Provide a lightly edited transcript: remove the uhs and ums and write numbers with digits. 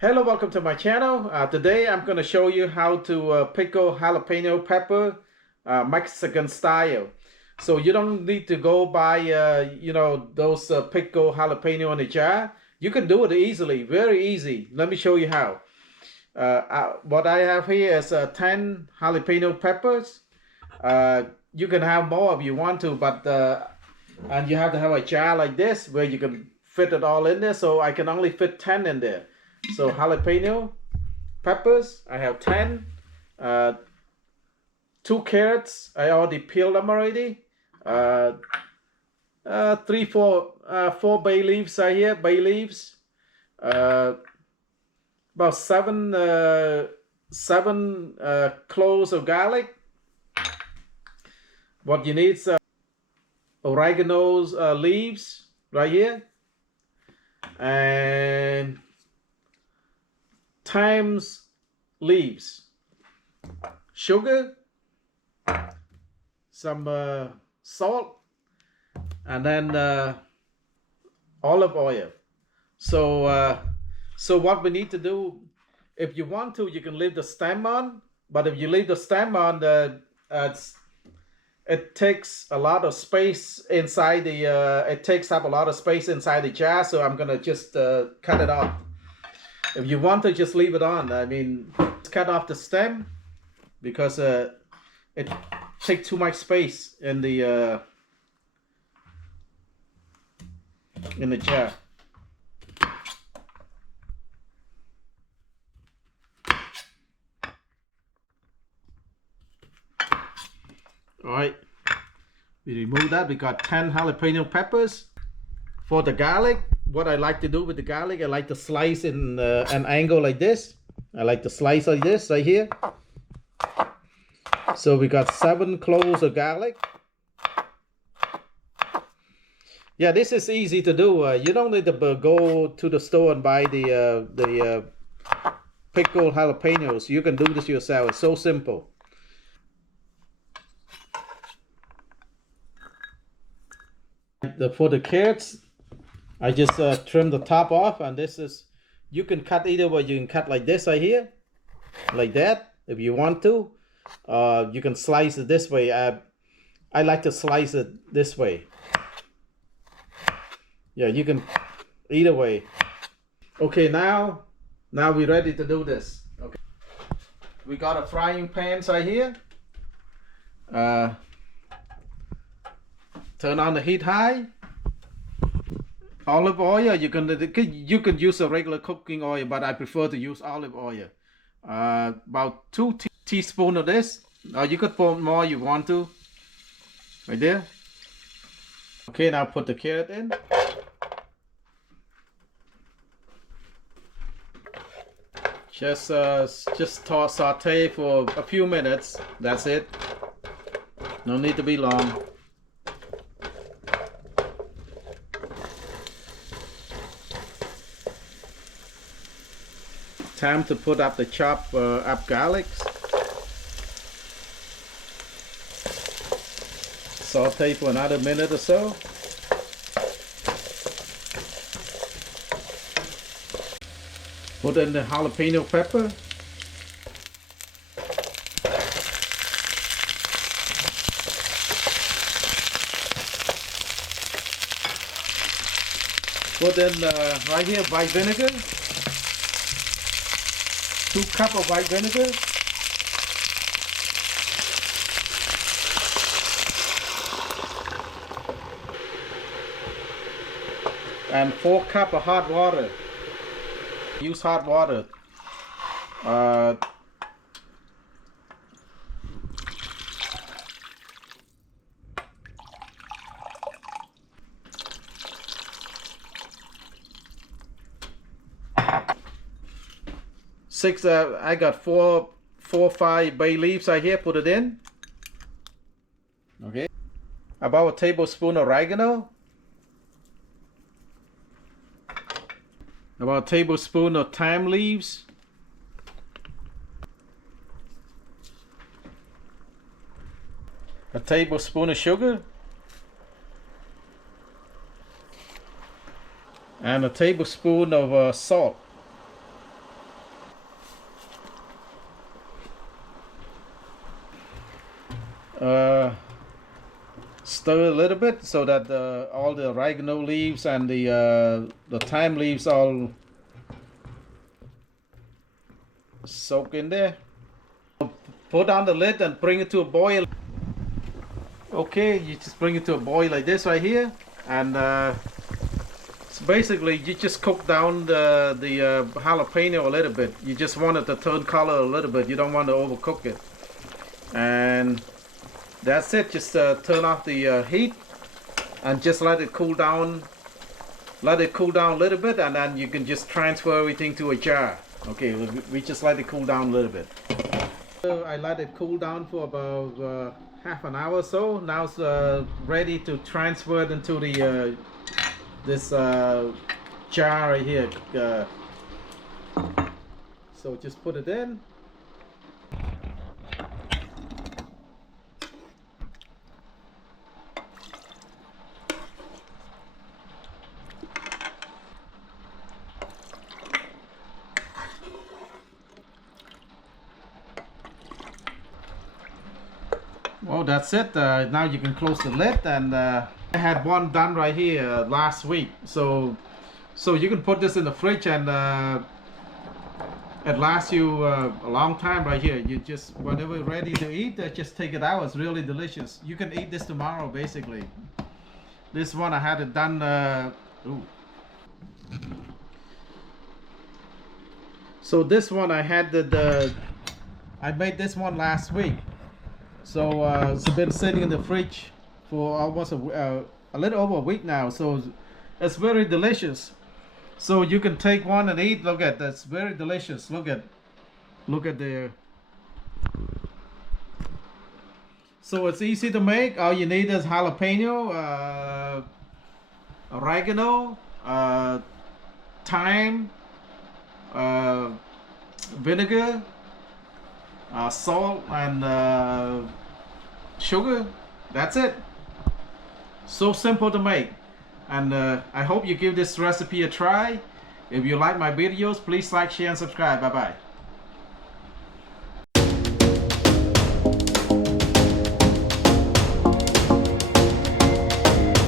Hello, welcome to my channel. Today I'm going to show you how to pickle jalapeno pepper Mexican style. So you don't need to go buy those pickled jalapeno in a jar. You can do it easily, very easy. Let me show you how. What I have here is 10 jalapeno peppers. You can have more if you want to, but and you have to have a jar like this where you can fit it all in there. So I can only fit 10 in there. So jalapeno peppers, I have 10. 2 carrots, I already peeled them already. 4 bay leaves are here, bay leaves. About seven cloves of garlic. What you need is oregano's leaves right here, and thyme's leaves, sugar, some salt, and then olive oil. So what we need to do, if you want to, you can leave the stem on, but if you leave the stem on, it takes a lot of space inside the it takes up a lot of space inside the jar, so I'm gonna just cut it off. If you want to just leave it on, I mean, cut off the stem because it takes too much space in the jar. All right, we remove that. We got 10 jalapeno peppers. For the garlic, what I like to do with the garlic, I like to slice in an angle like this. I like to slice like this right here. So we got 7 cloves of garlic. Yeah, this is easy to do. You don't need to go to the store and buy the pickled jalapenos. You can do this yourself. It's so simple. For the carrots, I just trim the top off, and this is, you can cut either way. You can cut like this right here, like that, if you want to. You can slice it this way. I like to slice it this way. Yeah, you can either way. Okay, now we're ready to do this. Okay, we got a frying pan right here. Turn on the heat high. Olive oil, you can use a regular cooking oil, but I prefer to use olive oil. About 2 teaspoons of this. You could put more you want to. Right there. Okay, now put the carrot in. Just saute for a few minutes. That's it. No need to be long. Time to put up the chopped up garlic. Saute for another minute or so. Put in the jalapeno pepper. Put in right here white vinegar. 2 cups of white vinegar. And 4 cups of hot water. Use hot water. I got 4 or 5 bay leaves right here. Put it in. Okay. About a tablespoon of oregano. About a tablespoon of thyme leaves. A tablespoon of sugar. And a tablespoon of salt. Stir a little bit so that all the oregano leaves and the thyme leaves all soak in there. Put down the lid and bring it to a boil. Okay, you just bring it to a boil like this right here, and so basically you just cook down the jalapeno a little bit. You just want it to turn color a little bit. You don't want to overcook it, and that's it. Just turn off the heat and just let it cool down. Let it cool down a little bit, and then you can just transfer everything to a jar. Okay, we just let it cool down a little bit. So I let it cool down for about half an hour or so. Now it's ready to transfer it into the this jar right here. So just put it in. Well, that's it. Now you can close the lid, and I had one done right here last week. So you can put this in the fridge, and it lasts you a long time right here. You just, whenever you're ready to eat, just take it out. It's really delicious. You can eat this tomorrow, basically. This one I had it done. So this one I had I made this one last week. So it's been sitting in the fridge for almost a little over a week now. So it's very delicious. So you can take one and eat. Look at that's very delicious. Look at the. So it's easy to make. All you need is jalapeno, oregano, thyme, vinegar, salt, and sugar. That's it. So simple to make. And I hope you give this recipe a try. If you like my videos, please like, share, and subscribe. Bye bye.